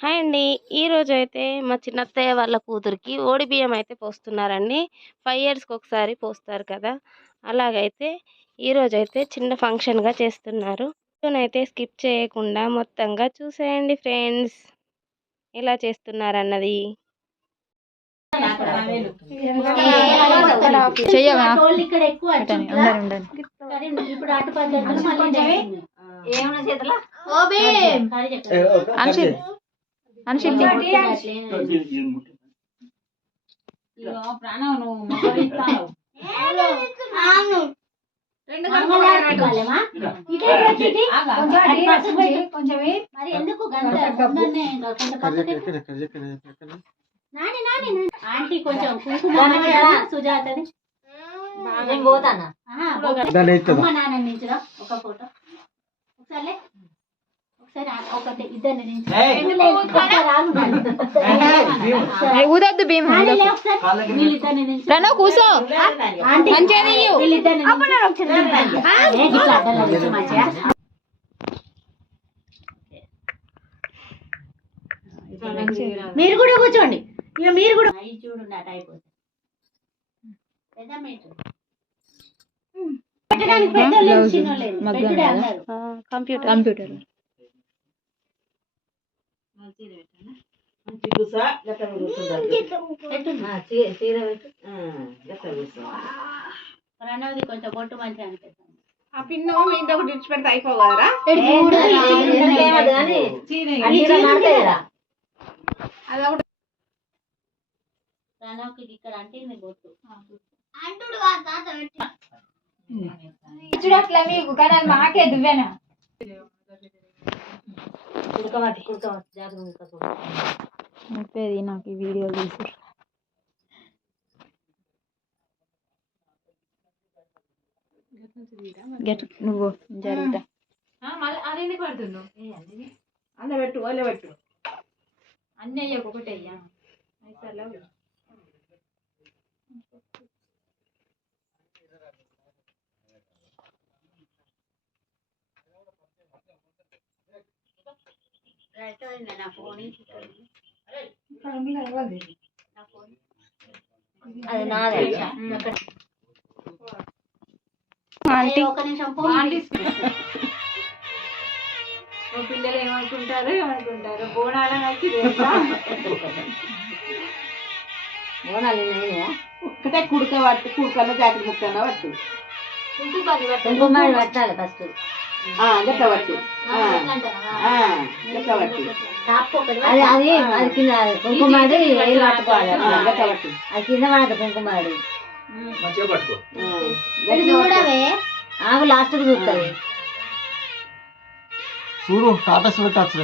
Hi అండి. ఈరోజు అయితే మా చిన్నత్తయ్య వాళ్ళ కూతురికి ఓడి బియ్యం అయితే పోస్తున్నారండి. ఫైవ్ ఇయర్స్కి ఒకసారి పోస్తారు కదా. అలాగైతే ఈరోజు అయితే చిన్న ఫంక్షన్గా చేస్తున్నారు. అయితే స్కిప్ చేయకుండా మొత్తంగా చూసేయండి ఫ్రెండ్స్. ఎలా చేస్తున్నారు అన్నది చెయ్యవా టోల్ ఇక్కడ ఎక్కువ ఉండని అర్జున్లా. ఉండని కానీ ఇప్పుడు అటు పద్ధతులు మళ్ళీ చేస్తుంది. కర్రీ చెప్తా. అనుషి అనుషి ఇటు. మంగళారతి ఇవ్వాలేమా? ఇటే పెట్టు, ఇటే. అటు పక్కకు పెట్టు. మరి ఎందుకు గంట ముందరనే ఇంకా కొంచెం పక్కకి. నాని, నాని, నాని. ఆంటీ కొంచెం? సుజాతది పోతానా నాన్న ఒక ఫోటో ఒకసారి ఊదొద్దు భీమ్. రణు కూసో మంచిగా. మీరు కూడా కూర్చోండి. ఇక మీరు కూడా చూడండి అటు అయిపోతుంది పెద్ద మీటర్. కొంచెం బొట్టు మంచిగా అనిపిస్తుంది. ఆ పిన్ను ఒకటి ఇచ్చి పెడితే కదా. ఇక్కడ అంటే చూడట్లే కానీ మాకే దువ్వేనా. చెప్పేది నాకు ఈ వీడియో తీసి. గెట్ నువ్వు జరుగుతా అది పడుతున్నావు? పెట్టు పెట్టు. అన్నీ అయ్యాక ఒకటి అయ్యా. నా అది నాదే ఆంటీ ఒక నిమిషం ఫోన్ మా పిల్లలు ఏమనుకుంటారు ఏమనుకుంటారు బోనాలని వచ్చి బోనాలు ఒక్కటే కుడక పట్టు కుడకన్న జాకెట్ ముక్కన్న పట్టు. కుంకుమ పెట్టాలి ఫస్ట్ గట్ల పట్టు గట్ల అది అది అది కింద కుంకుమ అది వేలు పట్టుకోవాలి. గట్ల పట్టు అది కింద పడదు కుంకుమ అది మంచిగా పట్టుకో. ఆ, గట్ల పట్టు. చూడవే. ఆమె లాస్ట్కు చూస్తుంది చూడు టాటస్ పెట్టచ్చు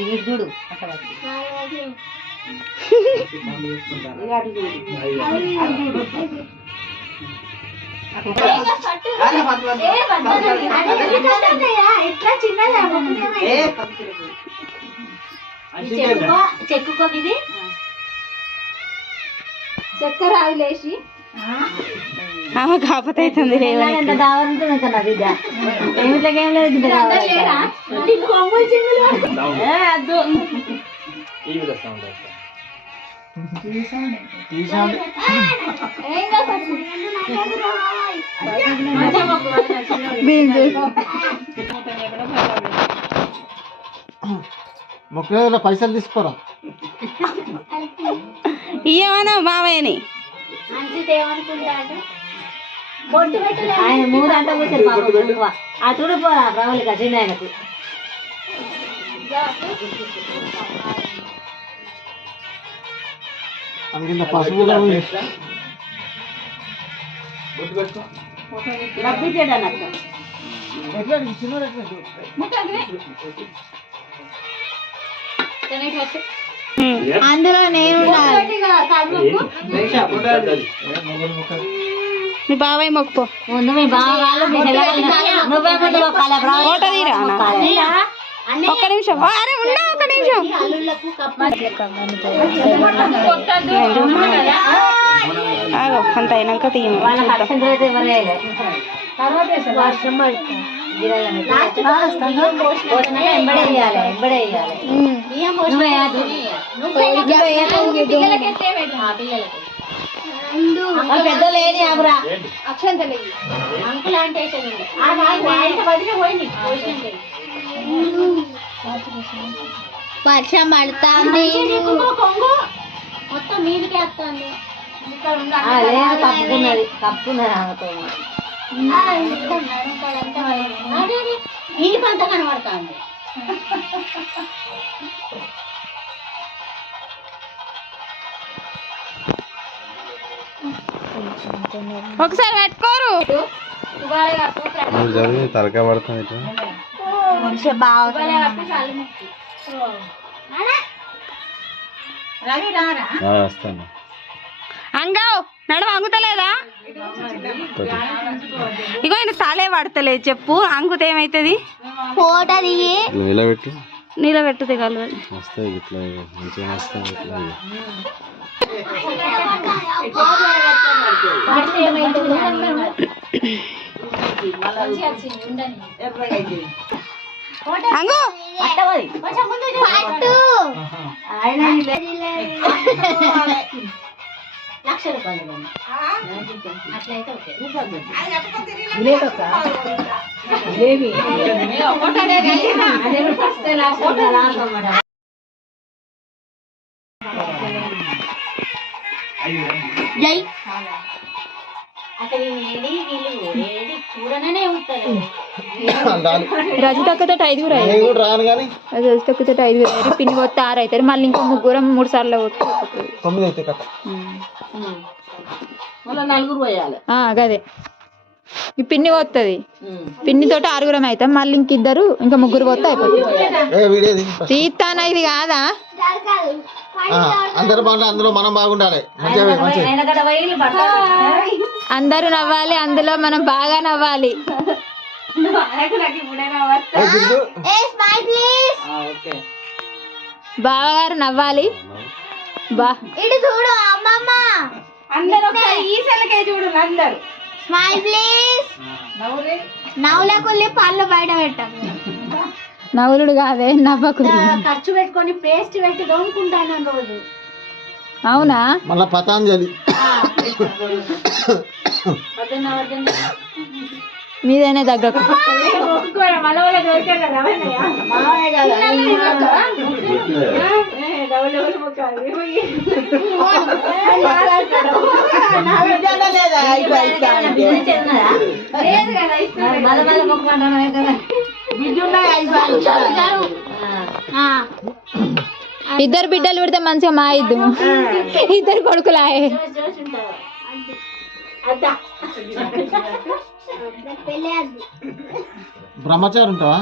ఇది చూడు. అట్లా ఎట్లా. చెక్కుకో చెక్కుకో ఇది చక్కెర ఆవి లేచి ఆమె కాకపోతే అవుతుంది పిల్లలు మొక్కల పైసలు తీసుకోరా. ఇయ్యమన్నా మావయ్యని ఆయన మూడు అంట కూర్చొని పాపం కుంకుమ ఆ చూడు పోరా ప్రవళిక చిన్న చిన్నోడు ఎట్లా అందులో నేను మీ బాబాయ్ మొక్కుపో ముందు మీ నువ్వే ముందు ఒక్క నిమిషం. ఓ, అరే ఉన్నా ఒక నిమిషం. అల్లుళ్ళకు కప్ప ఆగో అంత అయినాక తీయము వాళ్ళకి అక్షంతలు అయితే ఎవరు వేయలే వర్షం పడుతుంది లాస్ట్ బియ్యం పోసినాక ఎంబడే వేయాలి ఎంబడే వేయాలి బియ్యం నువ్వు వేయద్దు. పిల్లలకి ఎట్లే పెట్టు. ఆ పిల్లలకి వాళ్ళు పెద్దలు ఏని ఆగురా ఏంటి అక్షంతలు అంకుల్ అంటే వర్షం పడుతుంది మొత్తం మీదికి వస్తుంది లేదు కప్పుకున్నది కప్పుకున్నది ఆమెతో. కనబడుతుంది. ఒకసారి పెట్టుకోరు. చదివి తలకాయ పడుతుంది వస్తాను. అంగావ్ నడవ అంగుతలేదా? ఇగో ఆయన తలే పడతలేదు చెప్పు. అంగుతే ఏమైతుంది? ఫోటో దిగి. నిలబెట్టు. నిలబెట్టు దిగలదు వస్తాయి ఇట్లా మంచిగా వస్తాయి ఇట్లా. అంగు! పట్టు! లక్ష రూపాయలు. అట్లయితే ఓకే. జై. అసలు ఈ ఏడి వీళ్ళు ఏడి చూడనే ఉంటారు ఉండాలి రజితక్కతో ఐదుగురు కానీ రజితక్కతో ఐదుగురు అయ్యారు. పిన్ని కొత్త ఆరు అవుతారు. మళ్ళీ ఇంకో ముగ్గురం మూడు సార్లు గదే ఈ పిన్ని పోతుంది. పిన్నితోటి ఆరుగురం అవుతాం. మళ్ళీ ఇంక ఇద్దరు ఇంకా ముగ్గురు పోతే అయిపోతుంది ఏ వీడేది? తీస్తానా ఇది కాదా? అందరు బాగుంటే అందులో మనం బాగుండాలి. అందరూ నవ్వాలి అందులో మనం బాగా నవ్వాలి. బావగారు నవ్వాలి. బా. ఇటు చూడు అమ్మమ్మ. అందరూ ఒకసారి ఈ సెలకే చూడు అందరు. స్మైల్ ప్లీజ్ నవ్వులకుల్లి పళ్ళు బయట పెట్టాము నవ్వులుడు కాదే నవ్వకు ఖర్చు పెట్టుకొని పేస్ట్ పెట్టి దోముకుంటాను రోజు. అవునా? మళ్ళా పతాంజలి. మీదైనా తగ్గకు. మొక్కమంటాను కదా ఇద్దరు బిడ్డలు పెడితే మంచిగా మా ఇద్దు. ఇద్దరు పెళ్ళి అది బ్రహ్మచారి ఉంటావా?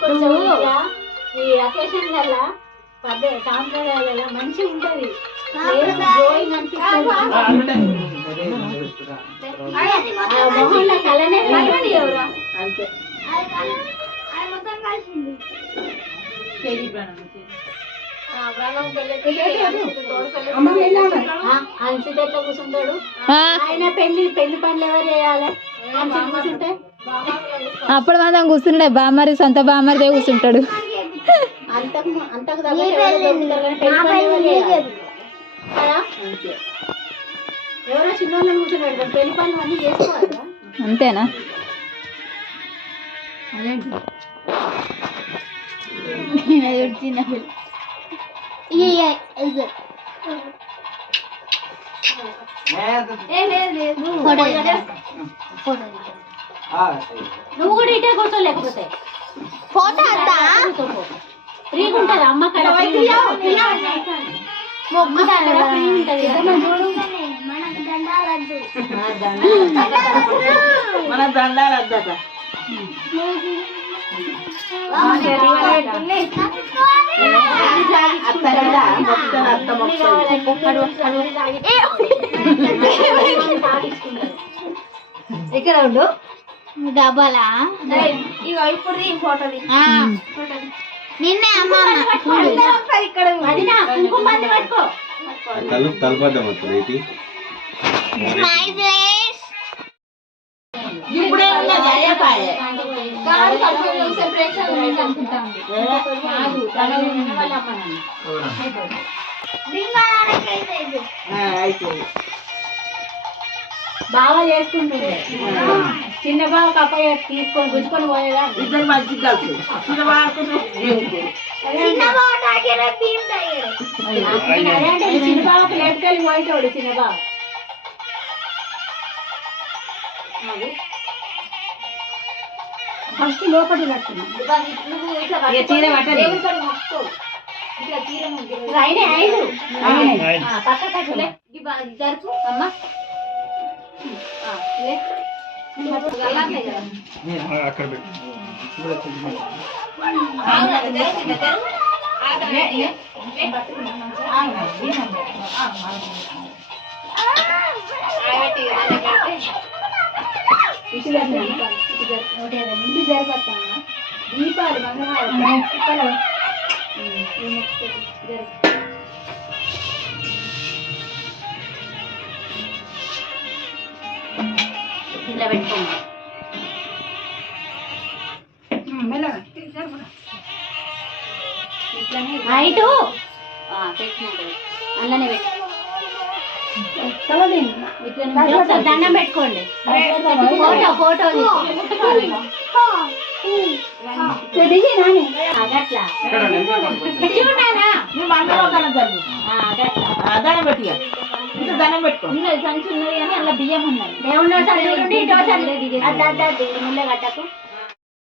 కొంచెం ఈ సాంప్రదాయాల మంచిగా ఉంటది. మొహంలో కలనే కలవని ఎవరా అంతే. అది మొత్తం కలిసింది. అన్సిత ఎట్లా కూర్చుంటాడు ఆ, ఆయన పెళ్ళి పెళ్ళి పనులు ఎవరు చేయాలి? కూర్చుంటే అప్పుడు మనం కూర్చున్నాడే బామ్మరి సొంత బామ్మరిదే కూర్చుంటాడు. అంతకు అంతకు దగ్గర ఎవరు చిన్నోళ్ళని పెళ్ళి పనులు అన్ని చేసుకోవాలి? అంతేనా? చిన్న పిల్ల నువ్వు కూడా ఇటే కూర్చో లేకపోతే? ఫోటో ఫ్రీగా ఉంటుంది. అమ్మ కడ ఫ్రీ ఉంటుంది మన దండాలు ఇక్కడ ఉండు. డబలా? ఆ. నిన్నే అమ్మమ్మ అది నా కుంకుమ బంది పట్టుకో. తలుపు తలపడ్డా ఇప్పుడే ఉన్నది అయ్యపాయే కాదు కడుపు చూసే ప్రేక్షకులు మీకు అనుకుంటాను కాదు తన ఉన్న వాళ్ళ అమ్మ నాన్న అయిపోయింది బాగా చేసుకుంటుండే చిన్న బావ కప్ప తీసుకొని గుంజుకొని పోయేదా ఇద్దరు మంచి కలిసి చిన్న వాడుకుంటూ చిన్న బావ తాగిరే భీమ్ తాగిరే. అదే అంటే ఈ చిన్న బావకి లేపుకెళ్ళి పోయేటోడు చిన్న బావ ఫస్ట్ లోపలి పట్టున్నా నువ్వు ఇట్లా ఇక చీర పట్టని. దేవుని కాడ మొక్కుకో. ఇట్లా చీర ముగ్గు. అయినే ఐదు పక్క కట్టులే ఇది బా- ఇది జరుపు అమ్మ ఆ, లే. నువ్వు అప్పుడు గల్లాంతే కదా అక్కడ పెట్టు ఇది జరపత్తామా దీపాలు మంగళవారం జరుపు. ఇలా పెట్టుకోండి పెట్టినాడు అందులోనే పెట్టు. దండం పెట్టుకోండి ఫోటో ఫోటో అగట్లా చూడానా మేము అందరం దండం జరుగు అగట్లా దండం పెట్టిగా ఇటు దండం పెట్టుకో ఇందులో సంచి ఉన్నది కానీ అందులో బియ్యం ఉన్నది దేవుళ్ళ సంచి ఉండి ఇటో సంచి ముళ్ళ కట్టకు